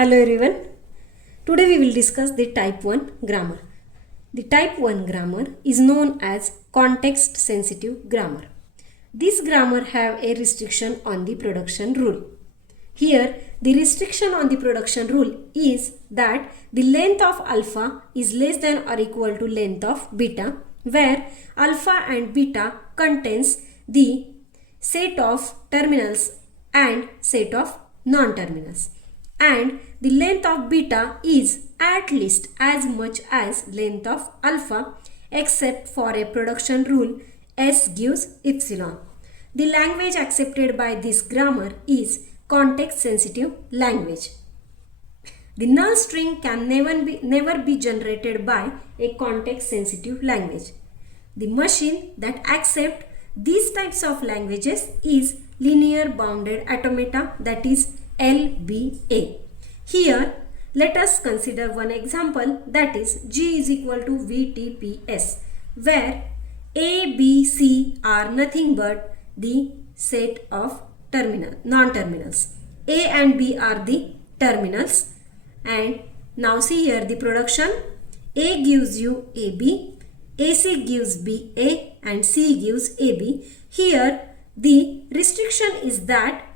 Hello everyone. Today we will discuss the type 1 grammar. The type 1 grammar is known as context sensitive grammar. This grammar have a restriction on the production rule. Here the restriction on the production rule is that the length of alpha is less than or equal to length of beta, where alpha and beta contains the set of terminals and set of non-terminals, and the length of beta is at least as much as length of alpha except for a production rule S gives epsilon. The language accepted by this grammar is context sensitive language. The null string can never be generated by a context sensitive language. The machine that accepts these types of languages is linear bounded automata, that is LBA. Here let us consider one example, that is G is equal to VTPS, where A, B, C are nothing but the set of non-terminals. A and B are the terminals, and now see here the production. A gives you AB, AC gives BA, and C gives AB. Here the restriction is that,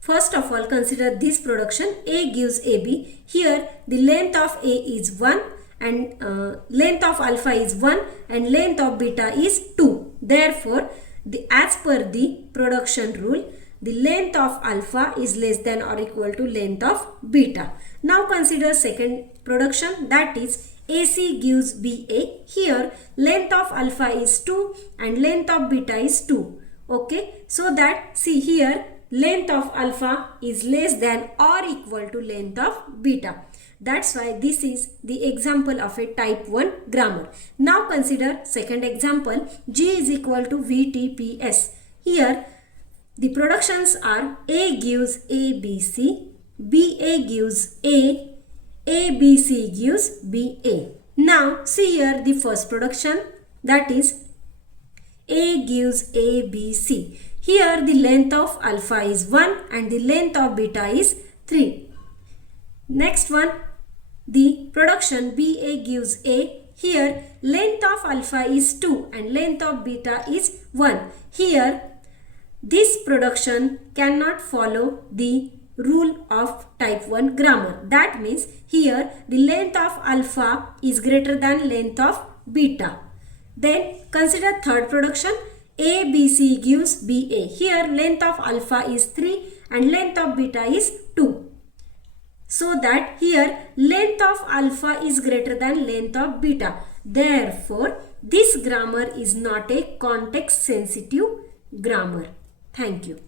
first of all, consider this production. A gives AB. Here the length of A is 1 and length of alpha is 1 and length of beta is 2. Therefore, as per the production rule, the length of alpha is less than or equal to length of beta. Now consider second production, that is AC gives BA. Here length of alpha is 2 and length of beta is 2. Okay, so that see here length of alpha is less than or equal to length of beta. That's why this is the example of a type 1 grammar. Now consider second example, G is equal to VTPS. Here the productions are A gives ABC, BA gives A, ABC gives BA. Now see here the first production, that is A gives ABC. Here the length of alpha is 1 and the length of beta is 3. Next one, the production BA gives A. Here length of alpha is 2 and length of beta is 1. Here this production cannot follow the rule of type 1 grammar. That means here the length of alpha is greater than length of beta. Then consider third production, ABC gives BA. Here length of alpha is 3 and length of beta is 2. So that here length of alpha is greater than length of beta. Therefore, this grammar is not a context sensitive grammar. Thank you.